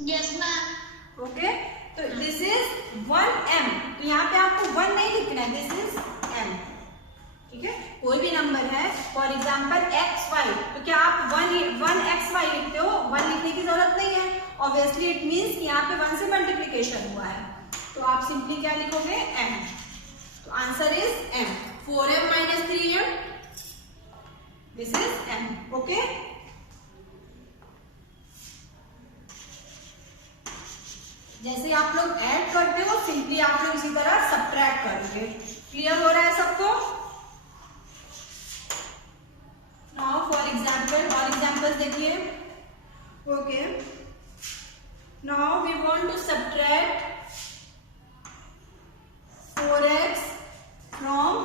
Yes ma'am. Okay, तो this is 1m, तो यहाँ पे आपको 1 नहीं लिखना है, दिस इज m। ठीक है, कोई भी नंबर है, फॉर एग्जाम्पल xy, तो क्या आप 1xy लिखते हो? 1 लिखने की जरूरत नहीं है, ऑब्वियसली इट मीन्स यहाँ पे 1 से मल्टीप्लीकेशन हुआ है, तो आप सिंपली क्या लिखोगे? m। तो answer is m, 4m minus 3m, this is m। Okay, जैसे आप लोग ऐड करते हो, सिंपली आप लोग इसी तरह सब्ट्रैक्ट करोगे। क्लियर हो रहा है सबको? नाउ फॉर एग्जाम्पल, और एग्जाम्पल्स देखिए। Okay, now we want to subtract 4x from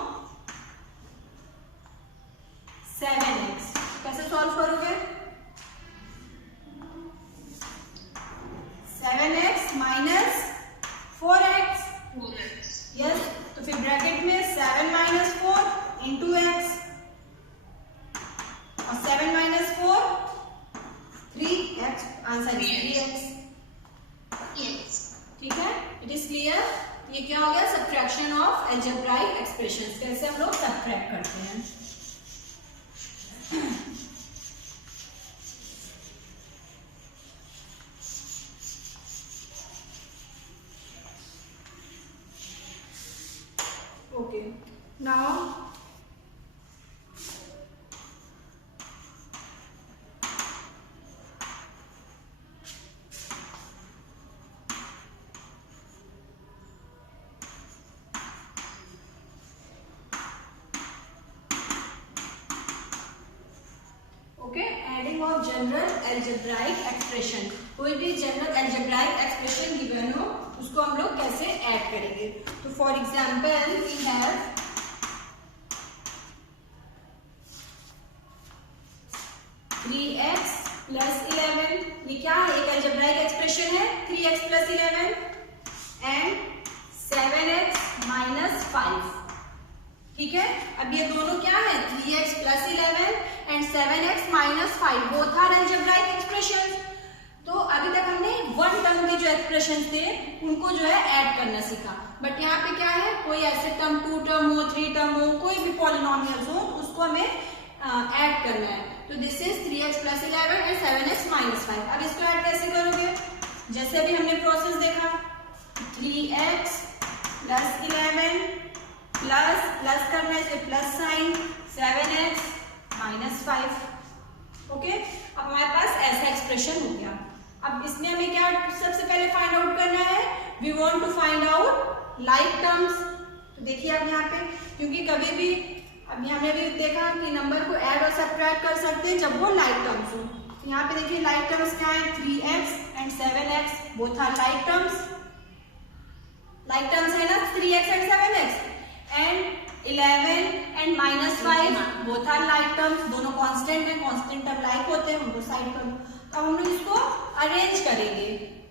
7x। कैसे सॉल्व करोगे? 7x minus 4x। यस, तो फिर ब्रैकेट में 7 माइनस 4 इंटू एक्स, और 7 minus 4 3x, answer is 3x। ठीक है, इट इज क्लियर? ये क्या हो गया? सब्ट्रैक्शन ऑफ अलजेब्राइक एक्सप्रेशंस, कैसे हम लोग सब्ट्रैक्ट करते हैं। Okay, now adding of general algebraic expression. कोई भी जनरल अलजेब्राइक एक्सप्रेशन गिवन हो, उसको हम लोग कैसे ऐड करेंगे। तो for example we have 3x plus 11, ये क्या है? एक अलजेब्राइक एक्सप्रेशन है, 3x plus 11 and 7x minus 5। ठीक है, अब ये दोनों क्या है? 3x plus 11 and 7x minus 5, both are algebraic expressions. तो अभी तक हमने 1 टर्म के जो एक्सप्रेशंस थे उनको जो है ऐड करना सीखा, बट यहाँ पे क्या है? कोई ऐसे टर्म 2 टर्म हो, 3 टर्म हो, कोई भी पॉलिनोमियल्स हो, उसको हमें ऐड करना है। तो this is 3x plus 11 and 7x minus 5। अब इसको ऐड कैसे करोगे? जैसे अभी हमने प्रोसेस देखा, 3x प्लस 11 प्लस प्लस करने से plus sign 7x minus 5। Okay, अब हमारे पास ऐसा एक्सप्रेशन हो गया। अब इसमें हमें क्या सबसे पहले फाइंड आउट करना है? We want to find out like terms. तो देखिए अब यहाँ पे, क्योंकि कभी भी अभी हमने भी देखा कि नंबर को ऐड और सब्ट्रैक्ट कर सकते हैं जब वो लाइक टर्म्स हो। तो यहाँ पे देखिए लाइक टर्म्स क्या है? 3x and 7x, both are like terms. Like terms है ना 3x and 7x, and 11 and minus 5, both are like terms. दोनों कांस्टेंट है, कांस्टेंट टर्म लाइक होते हैं, उनको साइड कर दो। तो हम लोग इसको अरेंज करेंगे।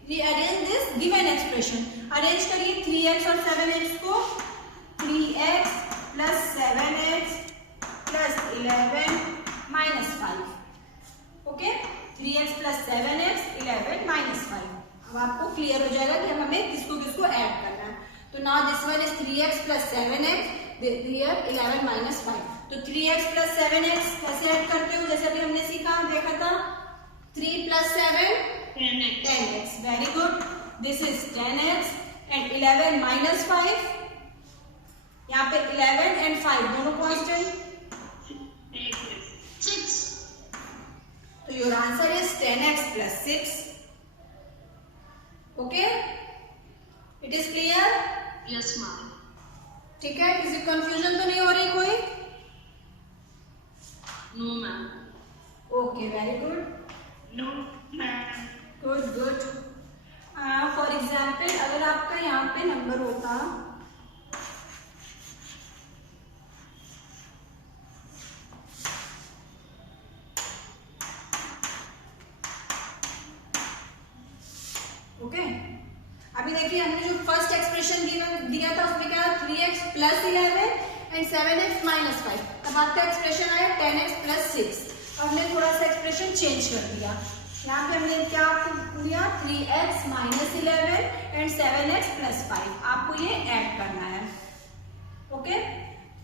We arrange this given expression. Arrange करिए 3x और 7x को। 3x plus 7x plus 11 minus 5। Okay, 3x plus 7x 11 minus 5। अब आपको क्लियर हो जाएगा कि हमें किसको किसको ऐड करना है। तो now this one is 3x plus 7x, here 11 minus 5। तो 3x प्लस 7x कैसे ऐड करते हो? जैसे अभी हमने सीखा, देखा था, 3 plus 7 10x। Very good, this is 10x and 11 minus 5। यहाँ पे 11 एंड 5 दोनों कांस्टेंट, 6। तो your answer is 10x plus 6। Okay, it is clear? Yes ma'am. ठीक है, किसी कंफ्यूजन तो नहीं हो रही कोई? No ma'am. Okay, very good, no ma'am. Good good. For example अगर आपका यहाँ पे नंबर होता ओके, अभी देखिए हमने जो फर्स्ट एक्सप्रेशन दिया था उसमें क्या था? 3x plus 11 and 7x minus 5। तब आपका एक्सप्रेशन आया 10x प्लस 6। अब हमने थोड़ा सा एक्सप्रेशन चेंज कर दिया। यहाँ पे हमने क्या दिया? 3x minus 11 and 7x plus 5, आपको ये ऐड करना है। ओके,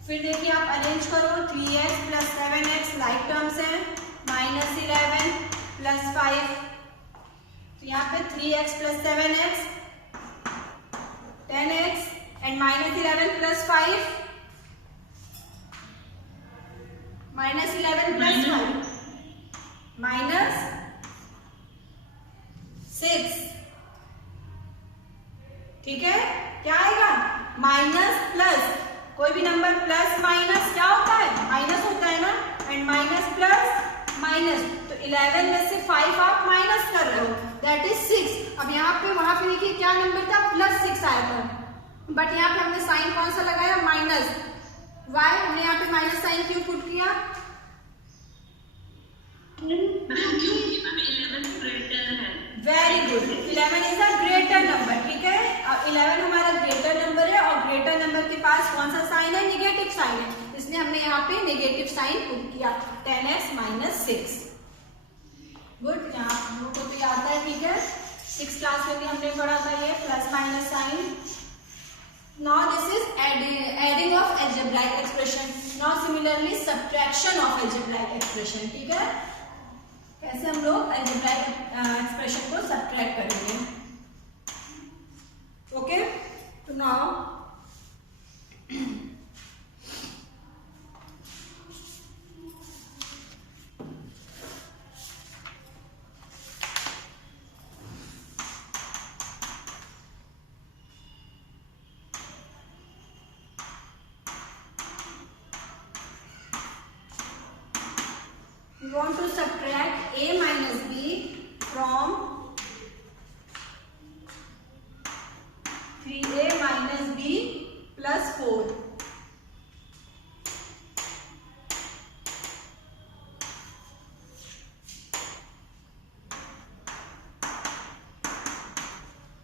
फिर देखिए आप अरेंज करो, 3x plus 7x like terms हैं, माइनस 11 प्लस 5, तो यहाँ पे 3x plus 7x 10x and minus 11 plus 5, minus 11 plus 5 minus 6, ठीक है। क्या आएगा? माइनस प्लस, कोई भी नंबर प्लस माइनस क्या होता है? माइनस होता है ना, एंड माइनस प्लस माइनस, तो 11 में से 5 आप माइनस कर रहे हो, दैट इज 6। अब यहाँ पे वहां पे देखिए क्या नंबर था? प्लस 6 आया था, बट यहाँ पे हमने साइन कौन सा लगाया? माइनस। वाई हमने यहाँ पे माइनस साइन क्यों पुट किया? Very good, 11 is a greater number, ठीक है। अब 11 हमारा ग्रेटर नंबर है और ग्रेटर नंबर के पास कौन सा साइन है? नेगेटिव साइन है, इसलिए हमने यहाँ पे नेगेटिव साइन पुट किया, 10x माइनस 6। गुड, यहाँ हम लोग को तो याद है, ठीक है। 6th क्लास में भी हमने पढ़ा था ये plus minus sign. Now this is adding of algebraic expression, now similarly subtraction of algebraic expression, ठीक है। कैसे हम लोग अलजेब्राइक एक्सप्रेशन को सब्ट्रैक्ट करेंगे। ओके, तो now we want to subtract a minus b from 3a minus b plus 4.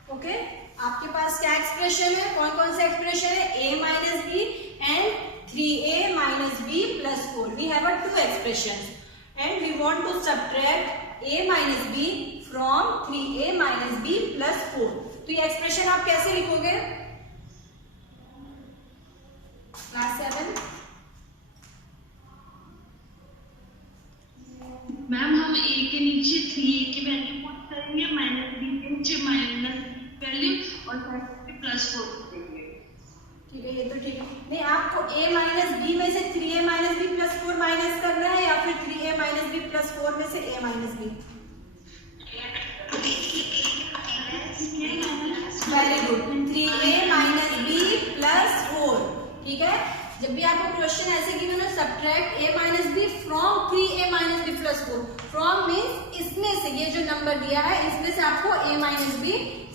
Okay, आपके पास क्या एक्सप्रेशन है? कौन कौन से एक्सप्रेशन है? a minus b and 3a minus b plus 4. We have a two expressions. And we want to subtract a minus b from 3a minus b plus 4. तो ये expression आप कैसे लिखोगे? क्लास 7 मैम हम a के नीचे 3a की value put करेंगे, माइनस b के नीचे माइनस वैल्यू और प्लस 4 देंगे, ठीक है। ये तो ठीक है, नहीं आपको a माइनस b में से 3a minus b plus 4 minus करना है या फिर 3a माइनस b प्लस 4 में से a minus b? Very good, 3a minus b plus 4, ठीक है। जब भी आपको क्वेश्चन ऐसे गिवन हो, subtract a minus b from 3a minus b plus 4, from means इसमें से, ये जो नंबर दिया है इसमें से आपको a माइनस b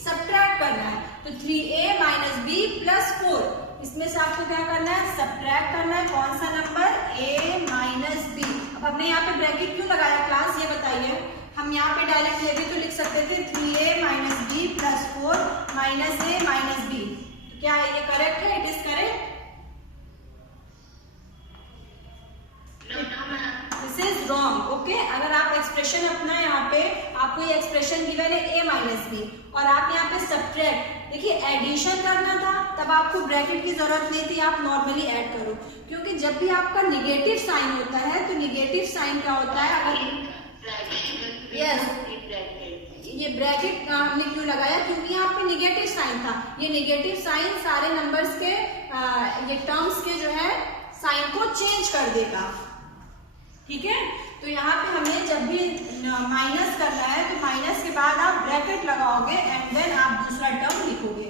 सब्ट्रैक्ट करना है, तो 3a माइनस b प्लस 4, इसमें से आपको क्या करना है? सब्ट्रैक्ट करना है कौन सा नंबर? a minus b। अब हमने यहाँ पे ब्रैकेट क्यों लगाया क्लास, ये बताइए। हम यहाँ पे डायरेक्ट ये भी तो लिख सकते थे 3a minus b plus 4 minus a minus b, क्या ये करेक्ट है? It is correct. This is wrong, okay. अगर आप एक्सप्रेशन अपना यहाँ पे आपको ये एक्सप्रेशन गिवन है a माइनस b और आप यहाँ पे सब्ट्रैक्ट, देखिए एडिशन करना था तब आपको ब्रैकेट की जरूरत नहीं थी, आप नॉर्मली ऐड करो, क्योंकि जब भी आपका निगेटिव साइन होता है तो निगेटिव साइन क्या होता है? अगर यस, ये ब्रैकेट हमने क्यों लगाया? क्योंकि यहाँ पे निगेटिव साइन था, ये निगेटिव साइन सारे नंबर्स के ये टर्म्स के जो है साइन को चेंज कर देगा, ठीक है। तो यहाँ पे हमें जब भी माइनस करना है तो माइनस के बाद आप ब्रैकेट लगाओगे एंड देन आप दूसरा टर्म लिखोगे।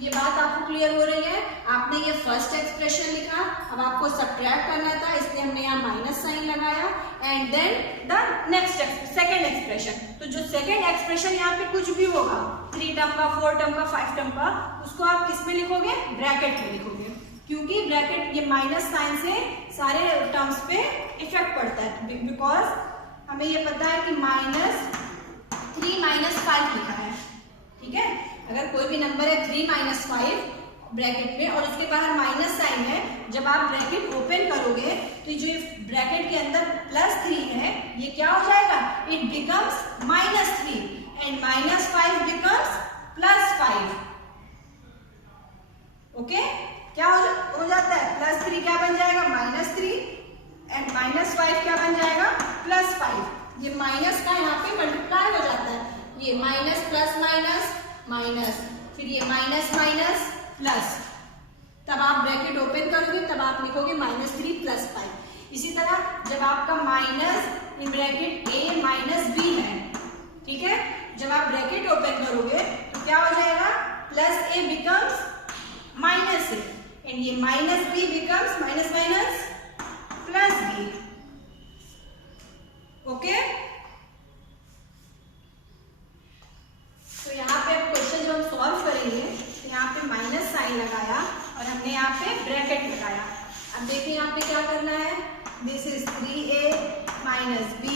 ये बात आपको क्लियर हो रही है? आपने ये फर्स्ट एक्सप्रेशन लिखा, अब आपको सब्ट्रैक्ट करना था इसलिए हमने यहाँ माइनस साइन लगाया and then the next second expression. तो जो सेकेंड एक्सप्रेशन यहाँ पे कुछ भी होगा, 3 टर्म का, 4 टर्म का, 5 टर्म का, उसको आप किस में लिखोगे? ब्रैकेट में लिखोगे, क्योंकि ब्रैकेट ये माइनस साइन से सारे टर्म्स पे इफेक्ट पड़ता है, बिकॉज हमें ये पता है कि -3 - 5 लिखा है, ठीक है। अगर कोई भी नंबर है 3 - 5 ब्रैकेट में और उसके बाहर माइनस साइन है, जब आप ब्रैकेट ओपन करोगे तो जो ब्रैकेट के अंदर +3 है ये क्या हो जाएगा? It becomes -3 and -5 becomes +5. Okay, क्या हो जाता है? +3 क्या बन जाएगा? -3 एंड -5 क्या बन जाएगा? +5. ये माइनस का यहाँ पे मल्टीप्लाई हो जाता है, ये माइनस प्लस माइनस माइनस, फिर ये माइनस माइनस प्लस, तब आप ब्रैकेट ओपन करोगे तब आप लिखोगे -3 + 5. इसी तरह जब आपका minus in bracket a minus b है, ठीक है, जब आप ब्रैकेट ओपन करोगे तो क्या हो जाएगा? +a बिकम्स -a एंड ये -b becomes minus minus +b. Okay, तो यहाँ पे अब क्वेश्चन जो हम सॉल्व करेंगे तो यहाँ पे माइनस साइन लगाया और हमने यहाँ पे ब्रैकेट लगाया. अब देखिए यहाँ पे क्या करना है. This is 3a minus b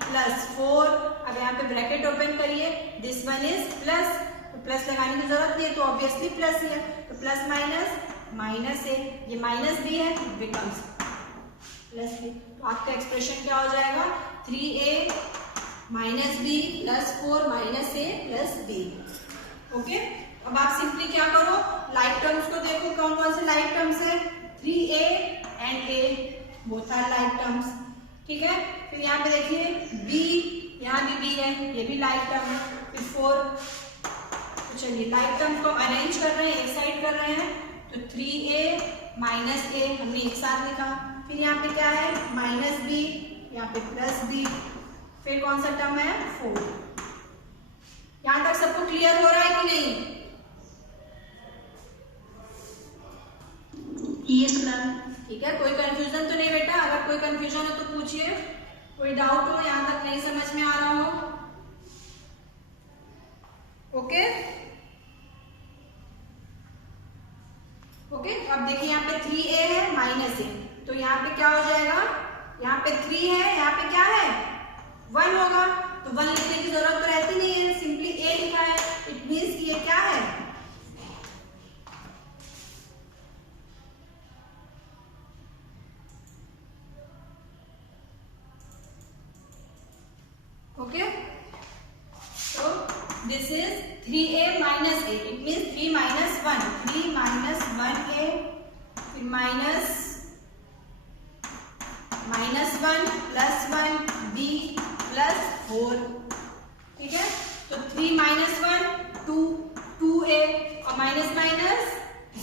plus 4. अब यहाँ पे ब्रैकेट ओपन करिए. दिस वन इज प्लस, तो प्लस लगाने की जरूरत नहीं है तो ऑब्वियसली प्लस ही है, तो प्लस माइनस माइनस a, ये माइनस b है, बिकम्स प्लस b. तो आपका एक्सप्रेशन क्या हो जाएगा? 3a minus b plus 4 minus a plus b. Okay, अब आप सिंपली क्या करो, लाइक टर्म्स को देखो, कौन कौन से लाइक टर्म्स है? 3a and a both are like terms. ठीक है, फिर यहाँ पे देखिए b, यहाँ भी b है, ये भी लाइक टर्म है. फिर 4. तो चलिए लाइक टर्म्स को अरेंज कर रहे हैं, एक साइड कर रहे हैं, तो 3a माइनस a हमने एक साथ लिखा. फिर यहाँ पे क्या है? माइनस b, यहाँ पे प्लस b, फिर कौन सा टर्म है? 4. यहां तक सबको क्लियर हो रहा है कि नहीं? Yes ma'am. ठीक है, कोई कंफ्यूजन तो नहीं बेटा? अगर कोई कंफ्यूजन हो तो पूछिए, कोई डाउट हो, यहां तक नहीं समझ में आ रहा हो. ओके ओके, अब देखिए यहाँ पे 3a है माइनस a, तो यहाँ पे क्या हो जाएगा? यहाँ पे 3 है, यहाँ पे क्या है? 1 होगा, तो 1 लिखने की जरूरत तो रहती नहीं है, सिंपली a लिखा है. इट मीन्स ये क्या है? ओके, तो this is 3a minus a. It means 3 minus 1, 3 minus 1a, फिर माइनस 1 प्लस 1 b प्लस 4. ठीक है, तो 3 माइनस 1 2a और माइनस माइनस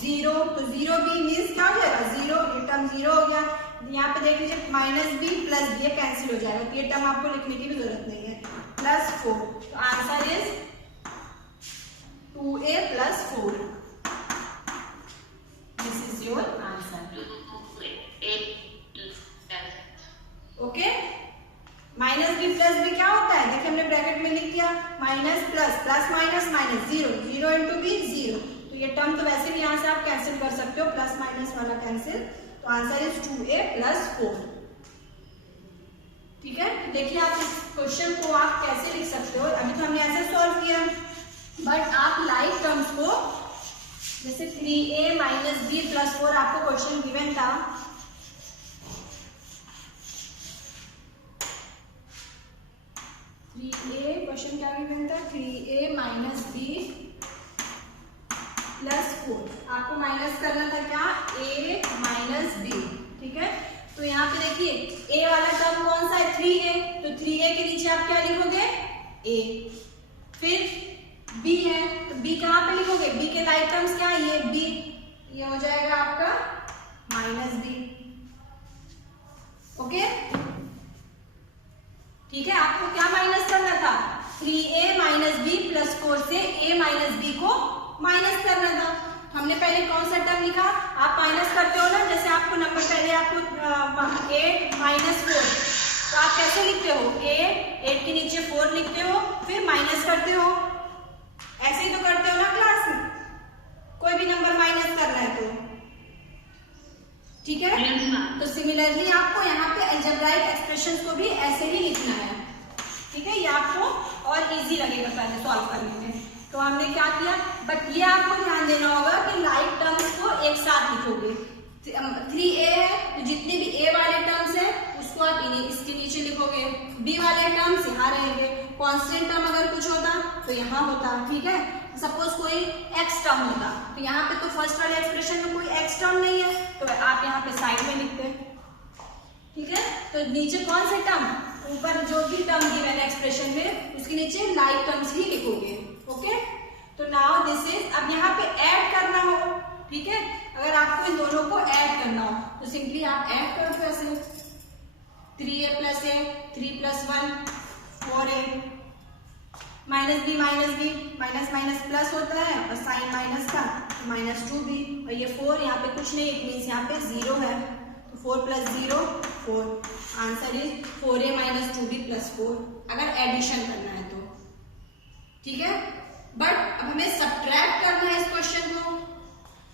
0, तो 0b मीन्स क्या हो जाएगा? 0. ये टर्म 0 हो गया. यहाँ पे देख लीजिए minus b plus b cancel हो जाएगा, तो ये टर्म आपको लिखने की भी जरूरत नहीं है. प्लस 4, तो answer is 2a plus 4. This is your answer. Okay, minus b plus b क्या होता है? देखिए हमने ब्रैकेट में लिख दिया, minus plus, plus minus minus, 0, 0 into b 0. तो ये टर्म तो वैसे भी यहाँ से आप कैंसिल कर सकते हो, प्लस माइनस वाला कैंसिल. तो आंसर इज 2a प्लस 4. ठीक है, देखिए आप इस क्वेश्चन को आप कैसे लिख सकते हो. अभी तो हमने ऐसे सॉल्व किया, बट आप लाइक टर्म्स को, जैसे 3a माइनस b प्लस 4 आपको क्वेश्चन गिवन था, क्वेश्चन क्या गिवन था? 3a minus b plus 4. आपको माइनस करना था क्या? a minus b. ठीक है, तो यहाँ पे देखिए a वाला टर्म कौन सा है? 3a. तो 3a के नीचे आप क्या लिखोगे? a. फिर b है, तो b कहाँ पे लिखोगे? b के लाइक टर्म्स क्या है? ये b, ये हो जाएगा आपका माइनस b. ओके, ठीक है, आपको क्या माइनस करना था? 3a माइनस b प्लस 4 से a माइनस b को माइनस करना था. हमने पहले कौन सा टर्म लिखा? आप माइनस करते हो ना, जैसे आपको नंबर पहले आपको 8 माइनस 4, तो आप कैसे लिखते हो? 8 के नीचे 4 लिखते हो, फिर माइनस करते हो. ऐसे ही तो करते हो ना क्लास में, कोई भी नंबर माइनस करना है तो. ठीक है, तो सिमिलरली आपको यहाँ पे अलजेब्राइक एक्सप्रेशंस को भी ऐसे ही लिखना है. ठीक है, ये आपको और इजी लगेगा पहले सॉल्व करने में. तो हमने क्या किया, बट ये आपको ध्यान देना होगा कि लाइक टर्म्स को एक साथ लिखोगे. 3a है तो जितने भी a वाले टर्म्स है उसको आप इसके नीचे लिखोगे, b वाले टर्म्स यहाँ रहेंगे, कांस्टेंट टर्म अगर कुछ होता तो यहाँ होता, ठीक है। सपोज कोई एक्स टर्म होता तो यहाँ पे तो फर्स्ट वाले एक्सप्रेशन में कोई एक्स टर्म नहीं है तो आप यहाँ पे साइड में लिखते, ठीक है। तो नीचे कौन से टर्म, ऊपर जो भी टर्म दी मैंने एक्सप्रेशन में उसके नीचे लाइक टर्म्स ही लिखोगे, ओके। तो नाउ दिस इज, अब यहाँ पे ऐड करना हो, ठीक है। अगर आपको इन दोनों को ऐड करना हो तो सिंपली आप ऐड कर दो ऐसे 3a + a 3 + 1 4a minus B minus minus plus होता है और साइन माइनस का -2b और ये 4 यहाँ पे कुछ नहीं, इट मीन्स यहाँ पे 0 है तो 4 + 0 4, आंसर इज 4a - 2b + 4 अगर एडिशन करना है तो, ठीक है। बट अब हमें सब्ट्रैक्ट करना है इस क्वेश्चन को,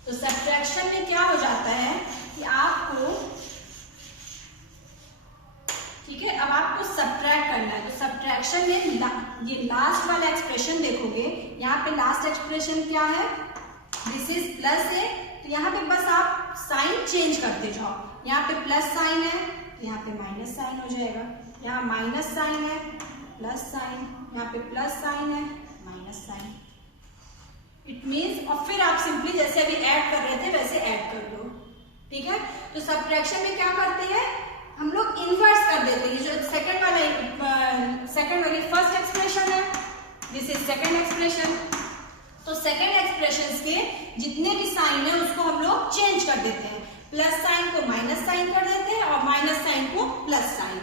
तो सब्ट्रैक्शन में क्या हो जाता है कि आपको, ठीक है, अब आपको सब्ट्रैक्ट करना है तो सब्ट्रैक्शन में ये लास्ट वाला एक्सप्रेशन देखोगे, यहाँ पे लास्ट एक्सप्रेशन क्या है, दिस इज +a, तो यहाँ पे बस आप साइन चेंज करते जाओ, यहाँ पे प्लस साइन है तो यहाँ पे माइनस साइन हो जाएगा, यहाँ माइनस साइन है प्लस साइन, यहाँ पे प्लस साइन है माइनस साइन, इट मीन्स, और फिर आप सिंपली जैसे अभी ऐड कर रहे थे वैसे ऐड कर दो, ठीक है। तो सब्ट्रैक्शन में क्या करते हैं हम लोग, इन्वर्स कर देते हैं, जो सेकंड वाली फर्स्ट एक्सप्रेशन है, दिस इज सेकंड एक्सप्रेशन, तो सेकंड एक्सप्रेशन के जितने भी साइन है उसको हम लोग चेंज कर देते हैं, प्लस साइन को माइनस साइन कर देते हैं और माइनस साइन को प्लस साइन,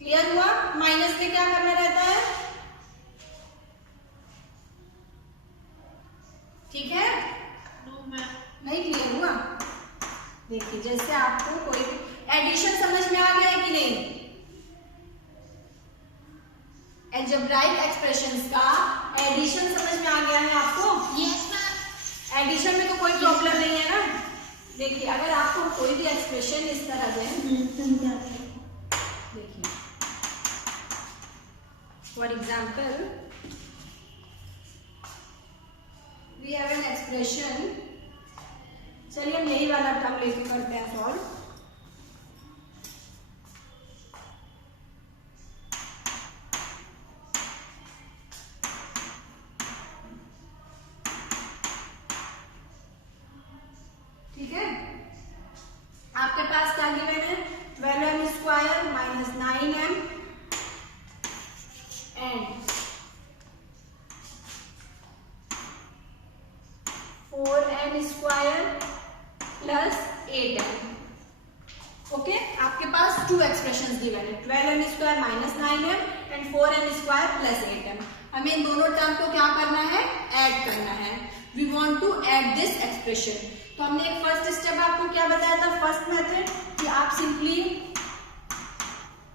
क्लियर हुआ। माइनस के क्या करना रहता है, ठीक है, नहीं क्लियर हुआ। देखिए जैसे आपको कोई एडिशन समझ में आ गया है कि नहीं, अलजेब्राइक एक्सप्रेशंस का एडिशन समझ में आ गया है आपको, एडिशन में तो कोई प्रॉब्लम नहीं है ना। देखिए अगर आपको कोई भी एक्सप्रेशन इस तरह दे, देखिए for example we have an expression, चलिए हम यही वाला टर्म लेके करते हैं सॉल्व, ठीक है। आपके पास क्या गिवन है, 12m² - 9m and 4m² + 8m, okay. आपके पास 2 एक्सप्रेशंस गिवन है, 12m² - 9m and 4m² + 8m। हमें इन दोनों टर्म को क्या करना है, ऐड करना है, we want to add this expression. तो हमने एक फर्स्ट स्टेप आपको क्या बताया था, फर्स्ट मेथड, कि आप सिंपली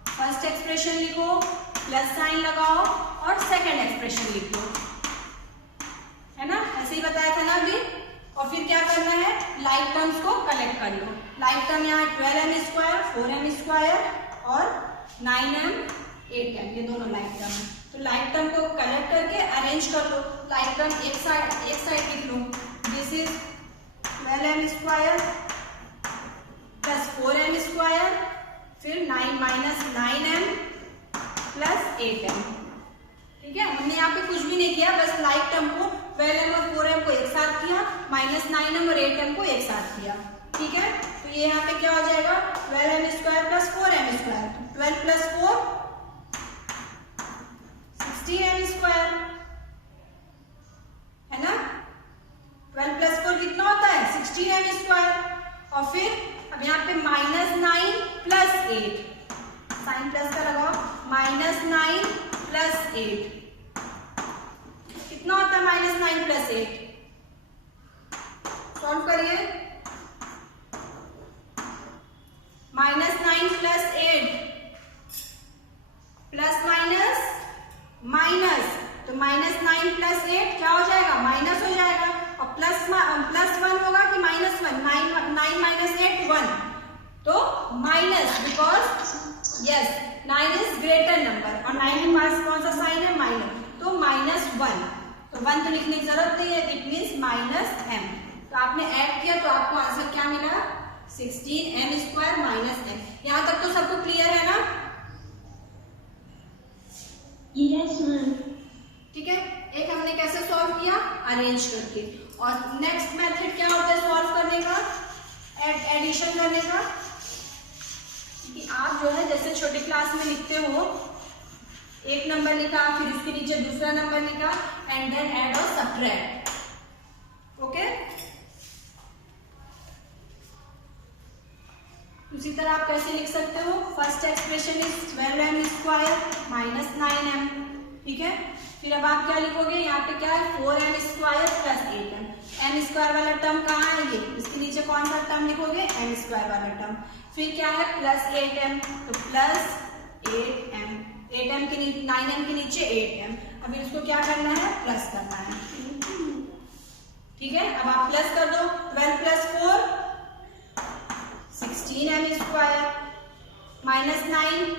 फर्स्ट एक्सप्रेशन लिखो, प्लस साइन लगाओ और सेकंड एक्सप्रेशन लिख लो, है ना, ऐसे ही बताया था ना अभी। और फिर क्या करना है, लाइक टर्म्स को कलेक्ट कर लो, लाइक टर्म यहाँ 12m², 4m² और 9m 8m, ये दोनों लाइक टर्म है। तो लाइक टर्म को कलेक्ट करके अरेंज कर लो, लाइक टर्म एक साइड लिख लो, दिस इज 12m² + 4m², फिर 9m + 8m, ठीक है। हमने यहाँ पे कुछ भी नहीं किया, बस लाइक टर्म को 12m और 4m को एक साथ किया, -9m और 8m को एक साथ किया, ठीक है। तो ये यहाँ पे क्या हो जाएगा, 12m² + 4m², 12 + 4 16m², है ना। 12 + 4 कितना होता है, 16m²। और फिर अब यहाँ पे -9 + 8, साइन प्लस का लगाओ, -9 + 8 कितना होता है, -9 + 8, सॉल्व करिए, -9 + 8 प्लस माइनस, तो -9 + 8 क्या हो जाएगा, माइनस हो जाएगा, और +1 होगा कि -1, 9 - 8 1, तो minus, because yes 9 is greater number और 9 के पास कौन सा साइन है, माइनस, तो -1, तो 1 तो लिखने की जरूरत नहीं है, इट मीन्स -m। तो आपने ऐड किया तो आपको आंसर क्या मिला, 16m² - m। यहां तक तो सबको क्लियर है ना, यस मैम। ठीक है, एक हमने कैसे सॉल्व किया, अरेंज करके। और नेक्स्ट मेथड क्या होता है सॉल्व करने का, एडिशन करने का, कि आप जो है जैसे छोटे क्लास में लिखते हो, एक नंबर लिखा, फिर उसके नीचे दूसरा नंबर लिखा, एंड देन ऐड और सब्ट्रैक्ट। ओके, उसी तरह आप कैसे लिख सकते हो, first expression is 12m square minus 9m। ठीक है, फिर अब आप क्या लिखोगे, यहाँ पे क्या है 4m square plus 8m। m square वाला टर्म कहाँ है, ये इसके नीचे कौन सा टर्म लिखोगे, m स्क्वायर वाला टर्म। फिर क्या है प्लस 8m, तो प्लस 8m, 8m के नीचे 9m के नीचे 8m। अभी इसको क्या करना है, प्लस करना है। ठीक है, अब आप प्लस कर दो, 12 plus 4 16m square minus 9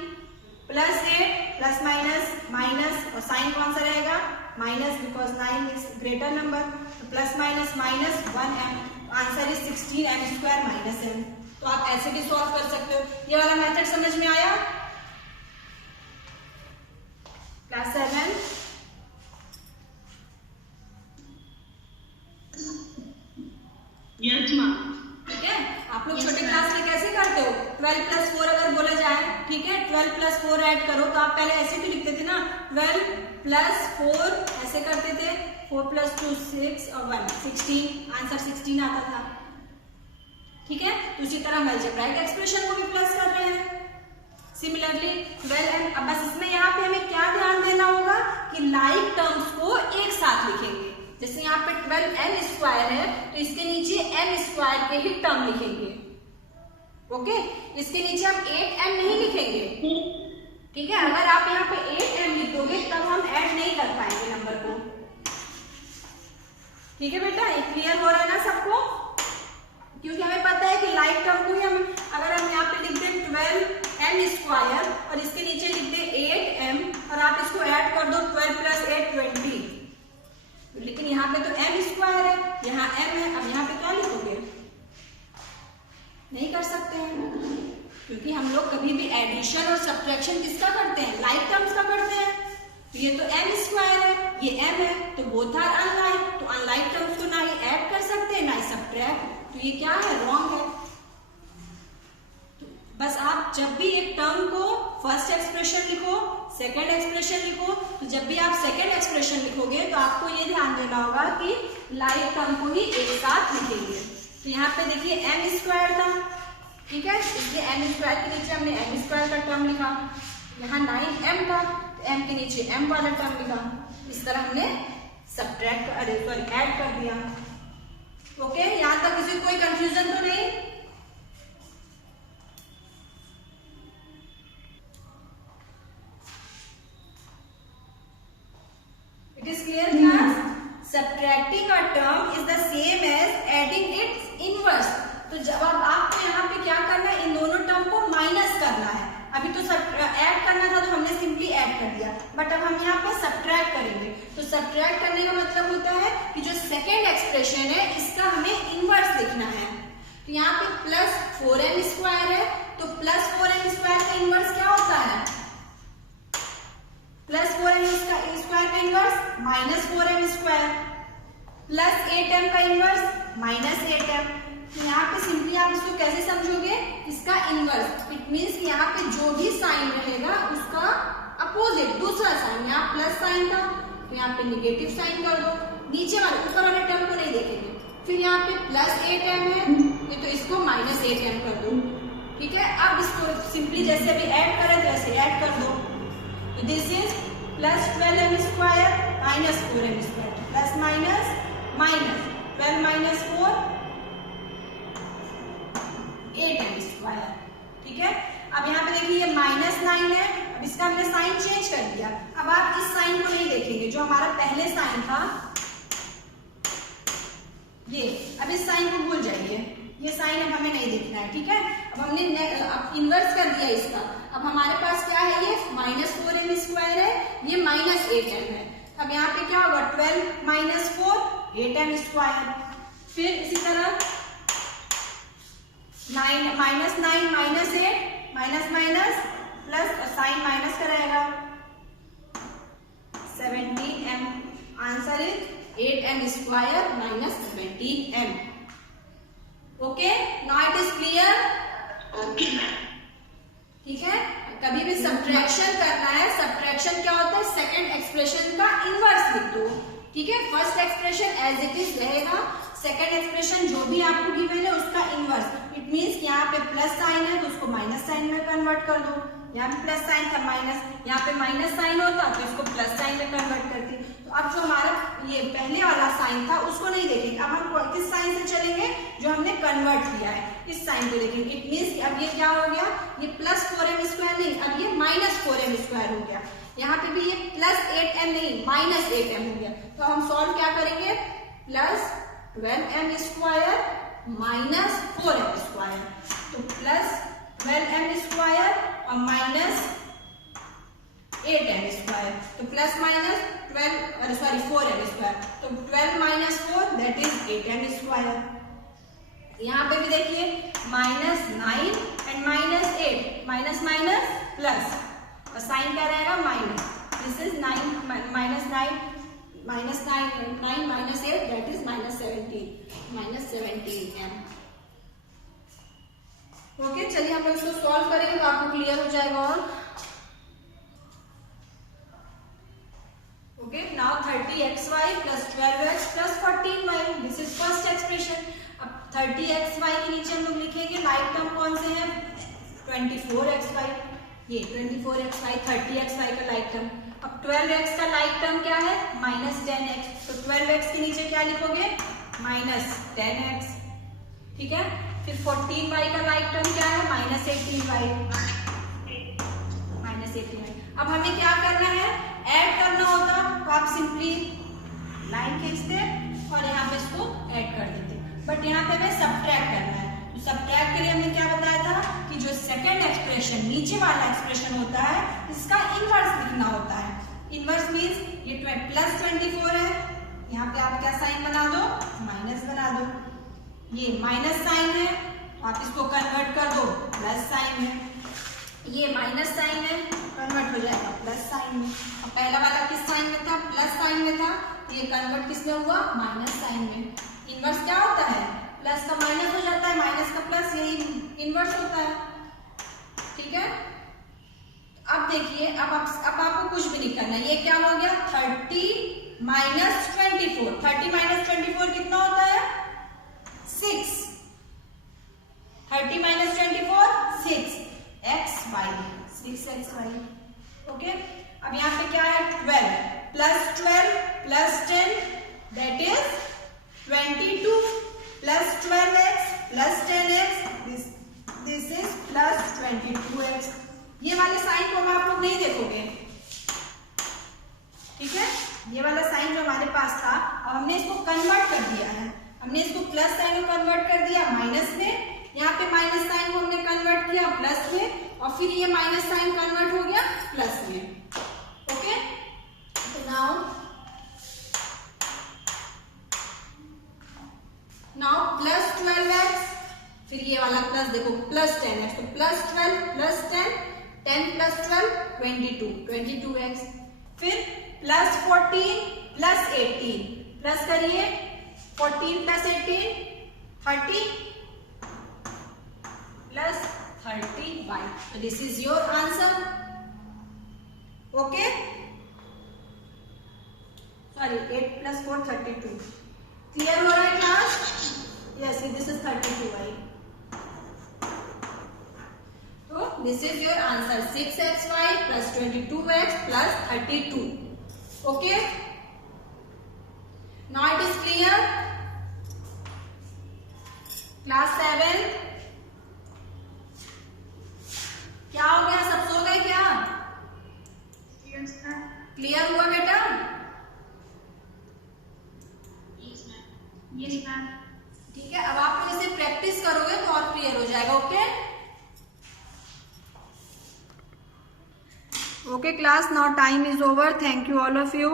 plus 8 plus minus minus, और साइन कौन सा रहेगा, minus, because 9 is greater number, तो plus minus minus 1m, answer is 16m square minus m। तो आप ऐसे भी सॉल्व कर सकते हो। ये वाला मेथड समझ में आया क्लास 7? Yes ma'am. ठीक है, आप लोग छोटे क्लास में कैसे करते हो, 12 प्लस 4 अगर बोला जाए, ठीक है, 12 प्लस 4 ऐड करो, तो आप पहले ऐसे भी लिखते थे ना, 12 प्लस 4 ऐसे करते थे, 4 प्लस 2 6 और 1 16, आंसर 16 आता था। ठीक है, तो उसी तरह हम अलजेब्राइक एक्सप्रेशन को भी प्लस कर रहे हैं। सिमिलरली 12m, अब बस इसमें यहाँ पे हमें क्या ध्यान देना होगा कि लाइक टर्म्स को एक साथ लिखेंगे। जैसे यहाँ पे 12m स्क्वायर है, तो इसके नीचे m स्क्वायर के ही टर्म लिखेंगे। ओके, इसके नीचे हम 8m नहीं लिखेंगे। ठीक है, अगर आप यहाँ पे 8m लिखोगे तब हम ऐड नहीं कर पाएंगे नंबर को। ठीक है बेटा, ये क्लियर हो रहा है ना सबको, क्योंकि हमें पता है कि लाइक टर्म को ही हम, अगर हम यहाँ पे लिख दें 12m स्क्वायर और इसके नीचे लिख दें 8m, और आप इसको ऐड कर दो 12 प्लस 8 20, लेकिन यहाँ पे तो m स्क्वायर है, यहाँ m है, अब यहाँ पे क्या लिखोगे, नहीं कर सकते हैं, क्योंकि हम लोग कभी भी एडिशन और सब्ट्रैक्शन किसका करते हैं, लाइक टर्म्स का करते हैं। तो ये तो m स्क्वायर है, ये m है, तो बोथ आर अनलाइक, तो अनलाइक टर्म्स को ना ही ऐड कर सकते हैं ना ही सब्ट्रैक्ट, तो ये क्या है, रॉन्ग है। तो बस आप जब भी एक टर्म को फर्स्ट एक्सप्रेशन लिखो, सेकेंड एक्सप्रेशन लिखो, तो जब भी आप सेकेंड एक्सप्रेशन लिखोगे तो आपको ये ध्यान देना होगा कि लाइक टर्म को ही एक साथ लिखेंगे। तो यहाँ पे देखिए m स्क्वायर था, ठीक है, इसलिए m स्क्वायर के नीचे हमने m स्क्वायर का टर्म लिखा, यहाँ 9m था, तो m के नीचे m वाला टर्म लिखा, इस तरह हमने सब्ट्रैक्ट ऐड कर दिया। ओके, यहाँ तक किसी कोई कंफ्यूजन तो नहीं? It is clear class? Subtracting a term is the same as adding its inverse. तो जब आपको यहाँ पे क्या करना है, इन दोनों टर्म को माइनस करना है। अभी तो ऐड करना था तो हमने सिंपली ऐड कर दिया, बट अब हम यहाँ पे सब्ट्रैक्ट करेंगे। तो सब्ट्रैक्ट करने का मतलब होता है कि जो सेकेंड एक्सप्रेशन है इसका हमें इनवर्स लिखना है। तो यहाँ पे प्लस 4m स्क्वायर है, तो प्लस 4m स्क्वायर का इनवर्स क्या होता है, प्लस 4m स्क्वायर का inverse minus 4m square, plus 8m का इनवर्स माइनस 8m। तो यहाँ पे सिंपली आप इसको कैसे समझोगे, इसका इनवर्स, इट मीन्स कि यहाँ पे जो भी साइन रहेगा उसका अपोजिट दूसरा साइन, यहाँ प्लस साइन था तो यहाँ पे निगेटिव साइन कर दो, नीचे वाले ऊपर वाले टर्म को नहीं देखेंगे। फिर यहाँ पे प्लस 8m है, ये तो इसको माइनस 8m कर दो। ठीक है, अब इसको सिंपली जैसे अभी ऐड करें वैसे ऐड कर दो। तो this is plus 12m square minus 4m square, plus minus minus 12 minus 4 8m square. ठीक है, अब यहाँ पे देखिए ये माइनस 9 है, अब इसका हमने साइन चेंज कर दिया। अब आप इस साइन को नहीं देखेंगे, जो हमारा पहले साइन था ये, अब इस साइन को भूल जाइए, ये साइन अब हमें नहीं देखना है। ठीक है, अब हमने अब इन्वर्स कर दिया इसका, अब हमारे पास क्या है, ये माइनस 4m स्क्वायर है, ये माइनस 8m है। अब यहाँ पे क्या होगा, 12 माइनस 4 8m स्क्वायर। फिर इसी तरह 9 minus 9 minus 8 minus minus plus, और साइन माइनस का रहेगा, answer is 8m square minus 17m. Okay, now it is clear. Okay. ठीक है. कभी भी सब्ट्रैक्शन करना है, सब्ट्रैक्शन क्या होता है, सेकंड एक्सप्रेशन का इनवर्स लिख दो. ठीक है, first expression as it is रहेगा, सेकंड एक्सप्रेशन जो भी आपको गिवन है उसका इनवर्स. इट मींस यहाँ पे प्लस साइन है तो उसको माइनस साइन में कन्वर्ट कर दो. यहाँ पे प्लस साइन था माइनस, यहाँ पे माइनस साइन होता तो इसको प्लस साइन में कन्वर्ट करती. तो अब जो हमारा ये पहले वाला साइन था उसको नहीं देखेंगे, अब हम किस साइन से चलेंगे, जो हमने कन्वर्ट किया है इस साइन को देखेंगे. इट मींस अब ये क्या हो गया, ये प्लस 4m स्क्वायर नहीं, अब ये माइनस 4m स्क्वायर हो गया. यहाँ पे भी ये प्लस 8m नहीं माइनस 8m हो गया. तो हम सॉल्व क्या करेंगे, plus 12m square minus 4m square. तो प्लस 12m स्क्वायर और माइनस 8m स्क्वायर. तो plus minus 12 sorry 4m square. तो 12 minus 4 that is 8m square. यहाँ पे भी देखिए minus 9 and minus 8, minus minus plus और साइन क्या रहेगा minus. This is 9 minus 9 minus 9 minus 8 that is minus 17m. Okay, चलिए हम इसको सॉल्व करेंगे तो आपको क्लियर हो जाएगा. और okay, now 30xy plus 12x plus 14y, this is first expression. अब 30xy के नीचे हम लोग लिखेंगे लाइक टर्म कौन से हैं, 24xy. ये 24xy 30xy का लाइक टर्म. अब 12x का लाइक टर्म क्या है, माइनस 10x. तो 12x के नीचे क्या लिखोगे, माइनस 10x. ठीक है. फिर 14y का लाइक टर्म क्या है, माइनस 18y. Minus 18y. अब हमें क्या करना है, ऐड करना होता तो आप सिंपली लाइन खींचते और यहाँ पे इसको ऐड कर देते, बट यहाँ पे हमें सब्ट्रैक्ट करना है. तो सब्ट्रैक्ट के लिए हमने क्या बताया था कि जो सेकंड एक्सप्रेशन नीचे वाला एक्सप्रेशन होता है इसका इनवर्स लिखना होता है. इनवर्स मींस ये प्लस 24 है, यहाँ पे आप क्या साइन बना दो, माइनस बना दो. ये माइनस साइन है, आप इसको कन्वर्ट कर दो प्लस साइन में. ये माइनस साइन है, कन्वर्ट हो जाएगा प्लस साइन में. और पहला वाला किस साइन में था, प्लस साइन में था, तो ये कन्वर्ट किस में हुआ, माइनस साइन में. इनवर्स क्या होता है, प्लस का माइनस हो जाता है, माइनस का प्लस, यही इनवर्स होता है. ठीक है. अब देखिए, अब आपको कुछ भी नहीं करना. ये क्या हो गया, 30 माइनस 24. 30 माइनस 24 कितना होता है, 6. 30 माइनस 24 6 xy 6xy. ओके. अब यहाँ पे क्या है, 12 plus 10 that is 22 plus 12x plus 10x this is plus 22x. ये वाले साइन को हम आप लोग नहीं देखोगे. ठीक है. ये वाला साइन जो हमारे पास था, अब हमने इसको कन्वर्ट कर दिया है. हमने इसको प्लस साइन में कन्वर्ट कर दिया माइनस में. यहाँ पे माइनस साइन को हमने कन्वर्ट किया प्लस में, और फिर ये माइनस साइन कन्वर्ट हो गया प्लस में. ओके. तो नाउ प्लस 12x, फिर ये वाला प्लस देखो प्लस 10x. तो प्लस 12 प्लस 10, 10 प्लस 12 22x. फिर प्लस 14 प्लस 18, प्लस करिए 14 plus 18 30 plus 30y. So this is your answer. Okay. Sorry, 8 plus 4 32. Clear हो रहा है class? Yes, this is 32y. So this is your answer, 6xy plus 22x plus 32. Okay. Now it is clear. Class 7. क्या हो गया, सब सो गए क्या? Clear हुआ बेटा? ठीक है. अब आप लोग इसे प्रैक्टिस करोगे तो और क्लियर हो जाएगा. Okay. Okay class, now time is over. Thank you all of you.